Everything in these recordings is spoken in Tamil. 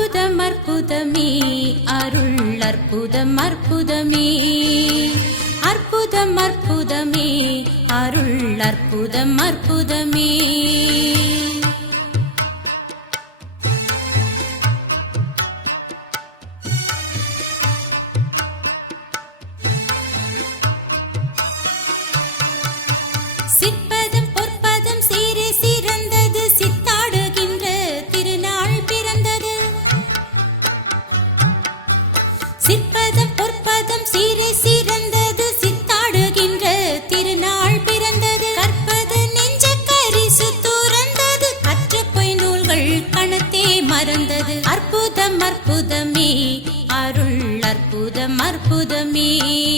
அற்புதம் அற்புதமே அருள் அற்புதம் அற்புதமே அற்புதம் அற்புதமே அருள் அற்புதம் அற்புதமே the me.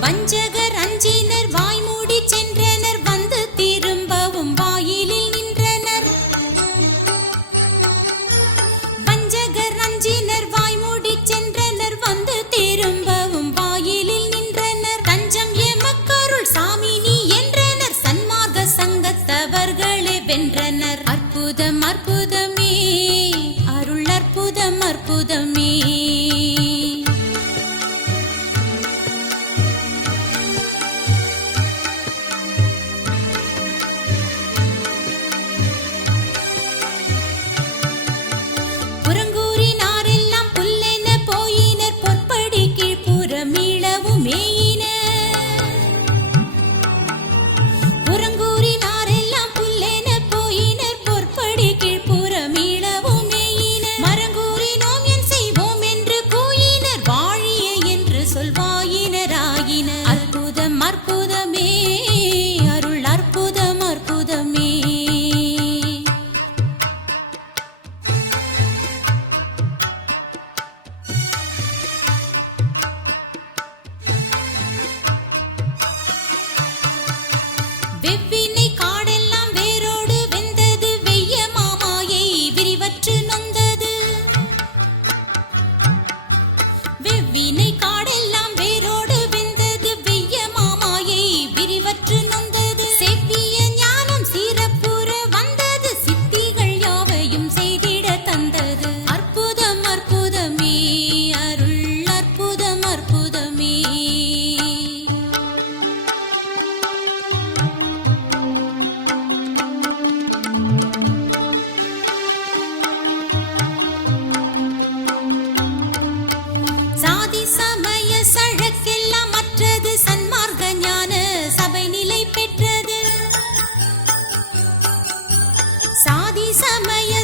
வஞ்சகர் அஞ்சினர் வாய்மூடி சென்றனர் வந்து திரும்பவும் வாயிலில் நின்றனர். வஞ்சகர் அஞ்சினர் வாய்மூடி சென்றனர் வந்து திரும்பவும் வாயிலில் நின்றனர். தஞ்சம் ஏமக்கருள் சாமினி என்றனர் சன்மார்க்க சங்கத்தவர்களே வென்றனர். அற்புதம் அற்புதம்.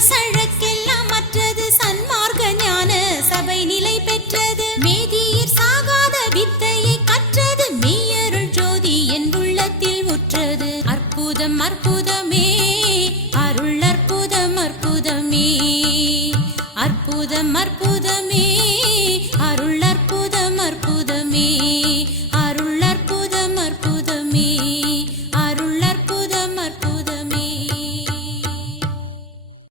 சன்